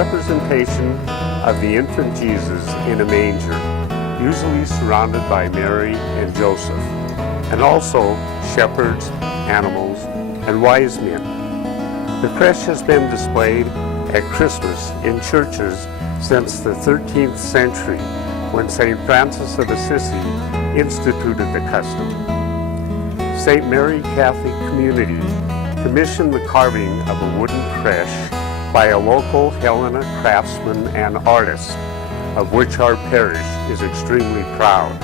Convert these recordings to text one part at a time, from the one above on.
representation of the infant Jesus in a manger, usually surrounded by Mary and Joseph, and also shepherds, animals, and wise men. The creche has been displayed at Christmas in churches since the 13th century, when St. Francis of Assisi instituted the custom. St. Mary Catholic Community commissioned the carving of a wooden creche by a local Helena craftsman and artist, of which our parish is extremely proud.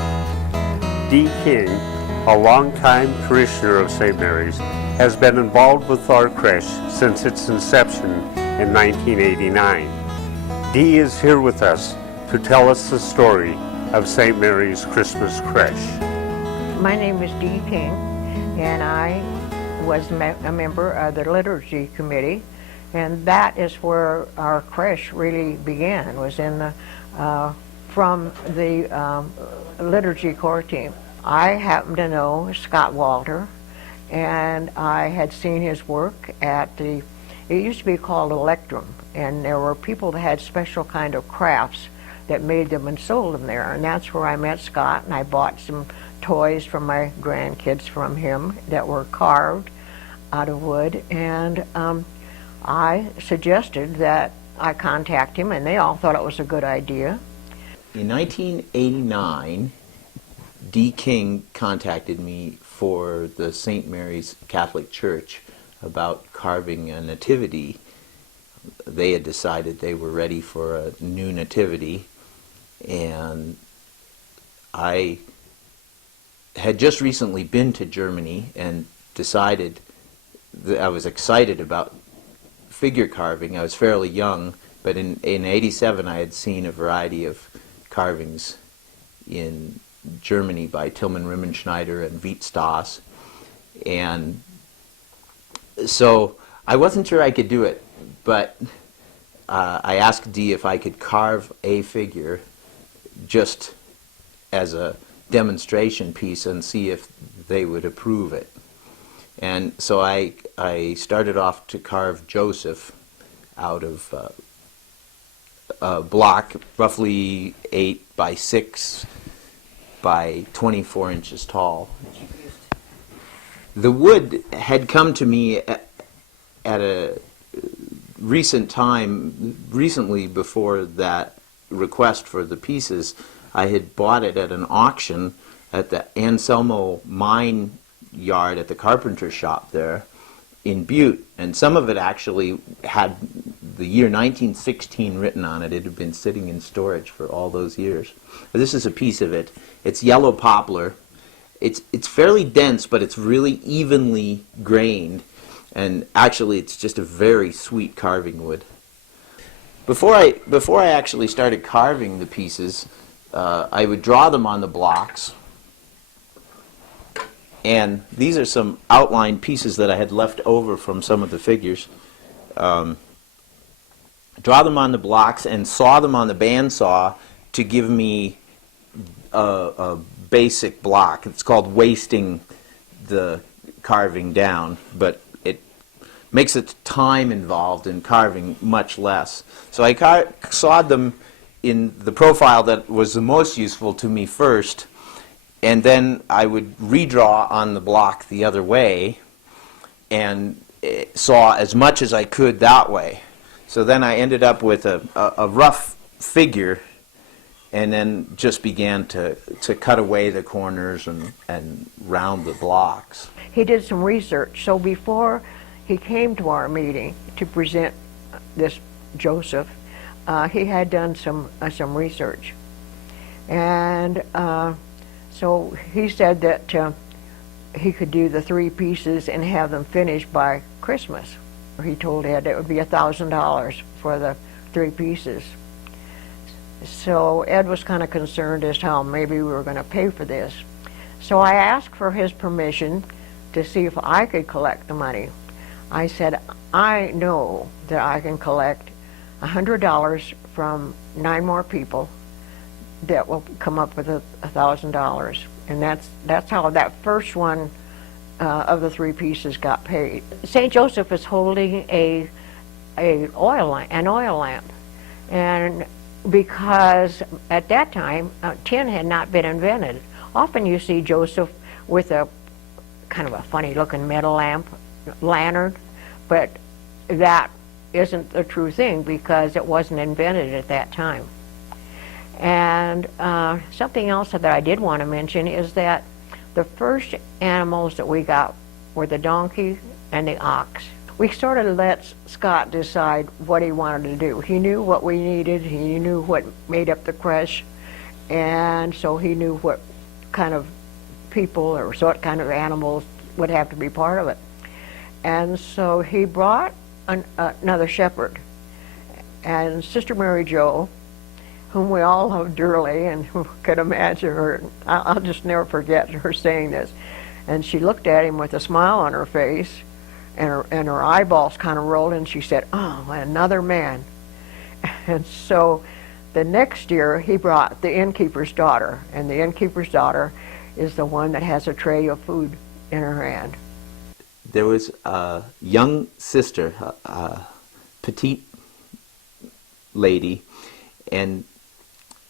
D. King, a longtime parishioner of St. Mary's, has been involved with our creche since its inception in 1989. Dee is here with us to tell us the story of St. Mary's Christmas Creche. My name is Dee King, and I was a member of the liturgy committee, and that is where our creche really began, was in the, from the liturgy core team. I happened to know Scott Walter, and I had seen his work at the, it used to be called Electrum, and there were people that had special kind of crafts that made them and sold them there, and that's where I met Scott, and I bought some toys from my grandkids from him that were carved out of wood, and I suggested that I contact him, and they all thought it was a good idea. In 1989, D. King contacted me for the St. Mary's Catholic Church about carving a nativity. They had decided they were ready for a new nativity, and I had just recently been to Germany and decided that I was excited about figure carving. I was fairly young, but in 87 I had seen a variety of carvings in Germany by Tilman Rimmenschneider and Wiet Stoss, and so I wasn't sure I could do it, but I asked Dee if I could carve a figure just as a demonstration piece and see if they would approve it. And so I started off to carve Joseph out of a block roughly 8 by 6 by 24 inches tall. The wood had come to me at a recent time, recently before that request for the pieces. I had bought it at an auction at the Anselmo mine yard at the carpenter shop there in Butte, and some of it actually had the year 1916 written on it. It had been sitting in storage for all those years. But this is a piece of it. It's yellow poplar. It's fairly dense, but it's really evenly grained, and actually it's just a very sweet carving wood. Before I actually started carving the pieces, I would draw them on the blocks, and these are some outlined pieces that I had left over from some of the figures. Draw them on the blocks and saw them on the bandsaw to give me a basic block. It's called wasting the carving down, but it makes the time involved in carving much less. So I sawed them in the profile that was the most useful to me first, and then I would redraw on the block the other way and saw as much as I could that way. So then I ended up with a rough figure, and then just began to cut away the corners and round the blocks. He did some research, so before he came to our meeting to present this Joseph, he had done some research, and so he said that he could do the 3 pieces and have them finished by Christmas. He told Ed it would be $1,000 for the 3 pieces. So Ed was kind of concerned as to how maybe we were going to pay for this. So I asked for his permission to see if I could collect the money. I said, I know that I can collect $100 from 9 more people that will come up with $1,000, and that's how that first one of the 3 pieces got paid. St. Joseph is holding an oil lamp, And because at that time, tin had not been invented. Often you see Joseph with a kind of a funny looking metal lantern, but that isn't the true thing because it wasn't invented at that time. And something else that I did want to mention is that the first animals that we got were the donkey and the ox. We sort of let Scott decide what he wanted to do. He knew what we needed, he knew what made up the creche, and so he knew what kind of people or what kind of animals would have to be part of it. And so he brought another shepherd, and Sister Mary Jo, whom we all love dearly, and who could imagine her, I'll just never forget her saying this. And she looked at him with a smile on her face, and her eyeballs kind of rolled, and she said, "Oh, another man." And so the next year he brought the innkeeper's daughter, and the innkeeper's daughter is the one that has a tray of food in her hand. There was a young sister, a petite lady, and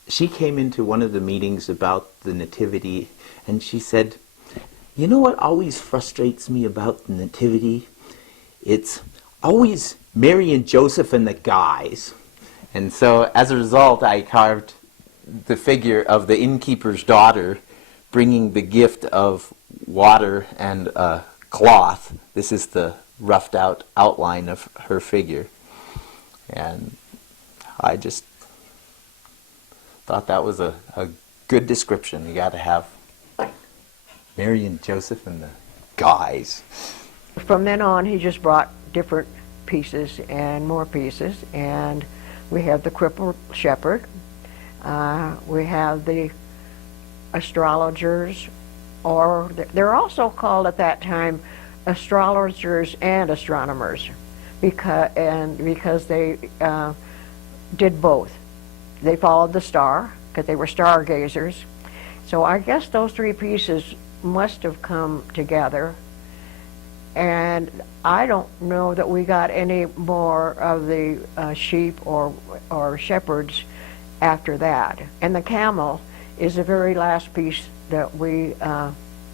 she came into one of the meetings about the Nativity, and she said, "You know what always frustrates me about the Nativity? It's always Mary and Joseph and the guys." And so as a result, I carved the figure of the innkeeper's daughter bringing the gift of water and a cloth. This is the roughed out outline of her figure. And I just thought that was a good description. You got to have Mary and Joseph and the guys. From then on, he just brought different pieces and more pieces, and we have the crippled shepherd, we have the astrologers, or they're also called at that time astrologers and astronomers, because they did both. They followed the star because they were stargazers. So I guess those three pieces must have come together, and I don't know that we got any more of the sheep or shepherds after that. And the camel is the very last piece that we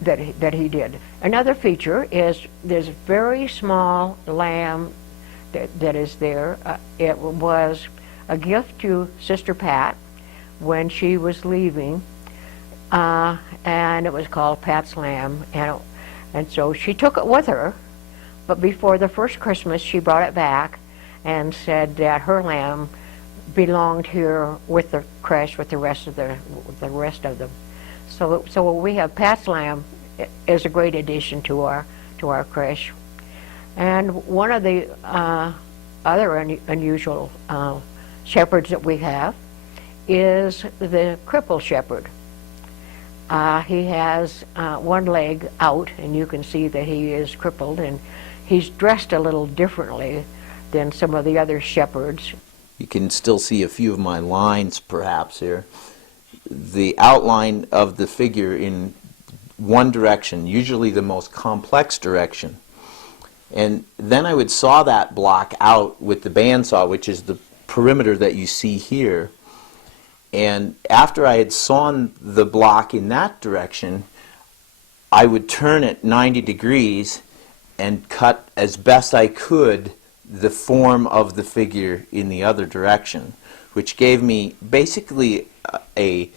that he did. Another feature is this very small lamb that is there. It was a gift to Sister Pat when she was leaving, and it was called Pat's Lamb, and so she took it with her, but before the first Christmas she brought it back and said that her lamb belonged here with the creche with the rest of them. So we have Pat's Lamb is a great addition to our creche. And one of the other unusual shepherds that we have is the crippled shepherd. He has one leg out, and you can see that he is crippled, and he's dressed a little differently than some of the other shepherds. You can still see a few of my lines perhaps here. The outline of the figure in one direction, usually the most complex direction. And then I would saw that block out with the bandsaw, which is the perimeter that you see here. And after I had sawn the block in that direction, I would turn it 90 degrees and cut as best I could the form of the figure in the other direction, which gave me basically a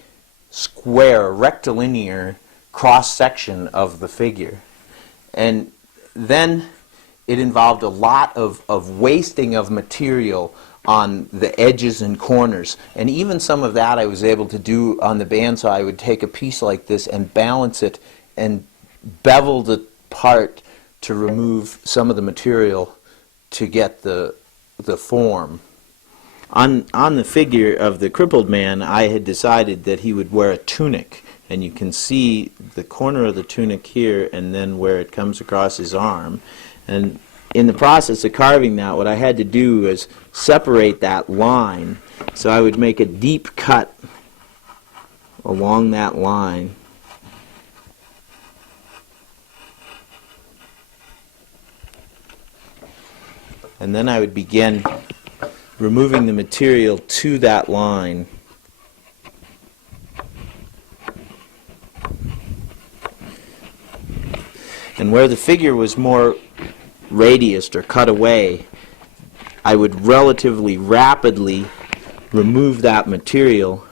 square, rectilinear cross-section of the figure. And then it involved a lot of wasting of material on the edges and corners. And even some of that I was able to do on the bandsaw. I would take a piece like this and balance it and bevel the part to remove some of the material to get the form. On the figure of the crippled man, I had decided that he would wear a tunic. And you can see the corner of the tunic here and then where it comes across his arm. And in the process of carving that, what I had to do was separate that line. So I would make a deep cut along that line. And then I would begin removing the material to that line. And where the figure was more radiused or cut away, I would relatively rapidly remove that material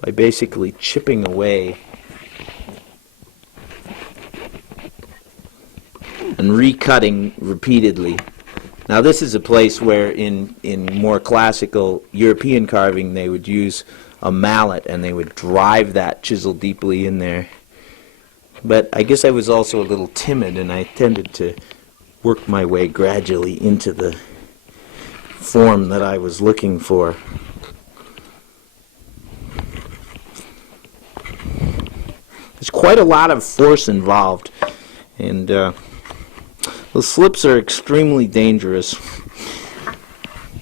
by basically chipping away and recutting repeatedly. Now this is a place where in more classical European carving they would use a mallet and they would drive that chisel deeply in there. But I guess I was also a little timid and I tended to work my way gradually into the form that I was looking for. There's quite a lot of force involved, and the slips are extremely dangerous.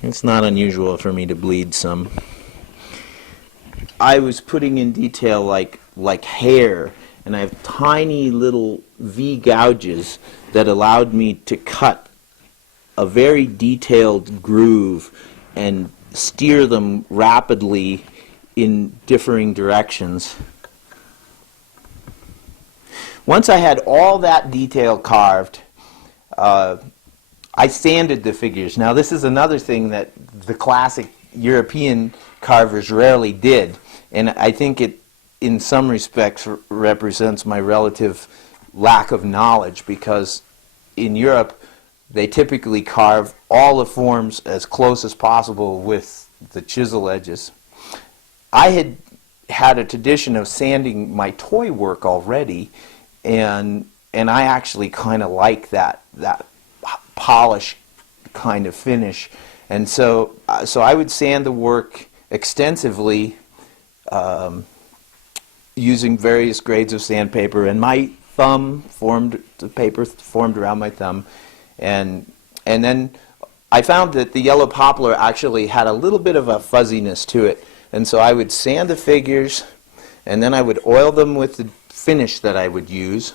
It's not unusual for me to bleed some. I was putting in detail like hair, and I have tiny little V gouges that allowed me to cut a very detailed groove and steer them rapidly in differing directions. Once I had all that detail carved, I sanded the figures. Now this is another thing that the classic European carvers rarely did, and I think it in some respects represents my relative lack of knowledge, because in Europe they typically carve all the forms as close as possible with the chisel edges. I had a tradition of sanding my toy work already, and I actually kind of like that polish kind of finish, and so I would sand the work extensively using various grades of sandpaper, and my thumb the paper formed around my thumb, and then I found that the yellow poplar actually had a little bit of a fuzziness to it, and so I would sand the figures, and then I would oil them with the finish that I would use,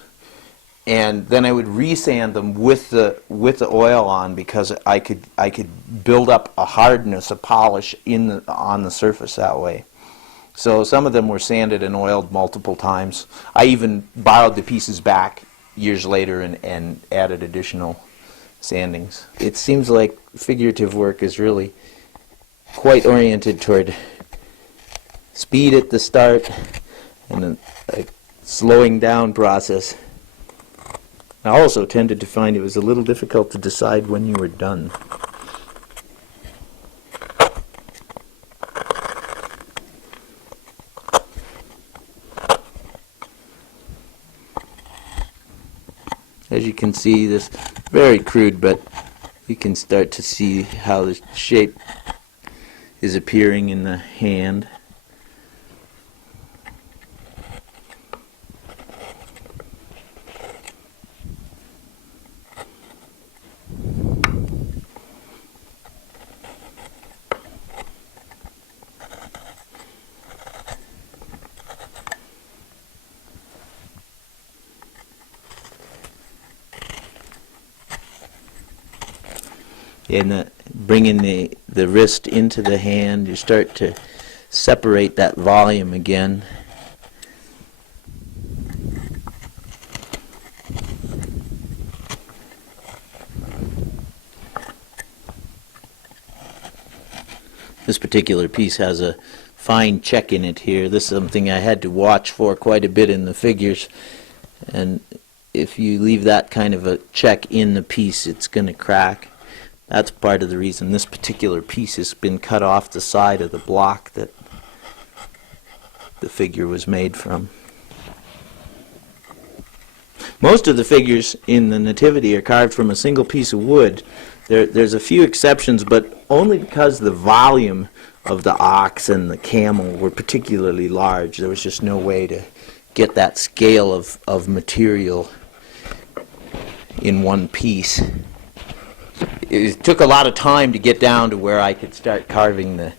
and then I would resand them with the oil on, because I could build up a hardness, a polish on the surface that way. So some of them were sanded and oiled multiple times. I even borrowed the pieces back years later and added additional sandings. It seems like figurative work is really quite oriented toward speed at the start and a slowing down process. I also tended to find it was a little difficult to decide when you were done. As you can see, this is very crude, but you can start to see how the shape is appearing in the hand. And bringing the wrist into the hand, you start to separate that volume again. This particular piece has a fine check in it here. This is something I had to watch for quite a bit in the figures, and if you leave that kind of a check in the piece, it's going to crack. That's part of the reason this particular piece has been cut off the side of the block that the figure was made from. Most of the figures in the Nativity are carved from a single piece of wood. There's a few exceptions, but only because the volume of the ox and the camel were particularly large. There was just no way to get that scale of material in one piece. It took a lot of time to get down to where I could start carving the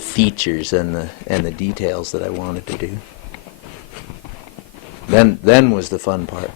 features and the details that I wanted to do. Then was the fun part.